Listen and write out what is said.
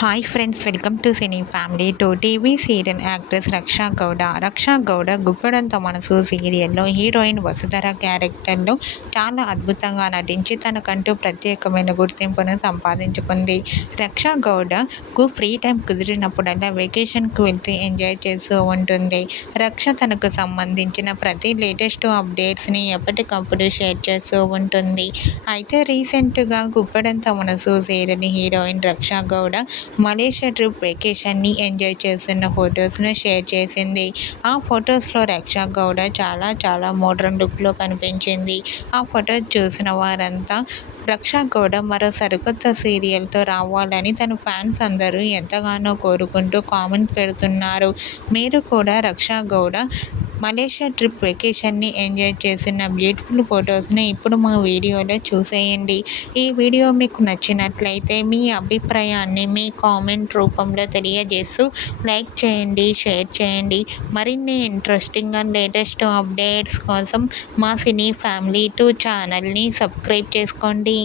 Hi friends, welcome to cine family. TV serial actress Raksha Gowda. Raksha Gowda Guppedantha Manasu సీరియల్లో heroine Vasudhara క్యారెక్టర్లో చాలా అద్భుతంగా నటించి తనకంటూ ప్రత్యేకమైన గుర్తింపును సంపాదించుకుంది. రక్షా గౌడకు ఫ్రీ టైం కుదిరినప్పుడల్లా వెకేషన్కు వెళ్తూ ఎంజాయ్ చేస్తూ ఉంటుంది. రక్ష తనకు సంబంధించిన ప్రతి లేటెస్ట్ అప్డేట్స్ని ఎప్పటికప్పుడు షేర్ చేస్తూ ఉంటుంది. అయితే రీసెంట్గా గుప్పెడంత మనసు సీరియల్ హీరోయిన్ రక్షా గౌడ మలేషియా ట్రిప్ వెకేషన్ని ఎంజాయ్ చేస్తున్న ఫొటోస్ను షేర్ చేసింది. ఆ ఫొటోస్లో రక్షా గౌడ చాలా మోడ్రన్ లుక్లో కనిపించింది. ఆ ఫొటోస్ చూసిన వారంతా రక్షా గౌడ మరో సరికొత్త సీరియల్తో రావాలని తన ఫ్యాన్స్ అందరూ ఎంతగానో కోరుకుంటూ కామెంట్ పెడుతున్నారు. మీరు కూడా రక్షా గౌడ మలేషియా ట్రిప్ వెకేషన్ని ఎంజాయ్ చేసిన బ్యూటిఫుల్ ఫొటోస్ని ఇప్పుడు మా వీడియోలో చూసేయండి. ఈ వీడియో మీకు నచ్చినట్లయితే మీ అభిప్రాయాన్ని మీ కామెంట్ రూపంలో తెలియజేస్తూ లైక్ చేయండి, షేర్ చేయండి. మరిన్ని ఇంట్రెస్టింగ్ అండ్ లేటెస్ట్ అప్డేట్స్ కోసం మా సినీ ఫ్యామిలీ 2 ఛానల్ని సబ్స్క్రైబ్ చేసుకోండి.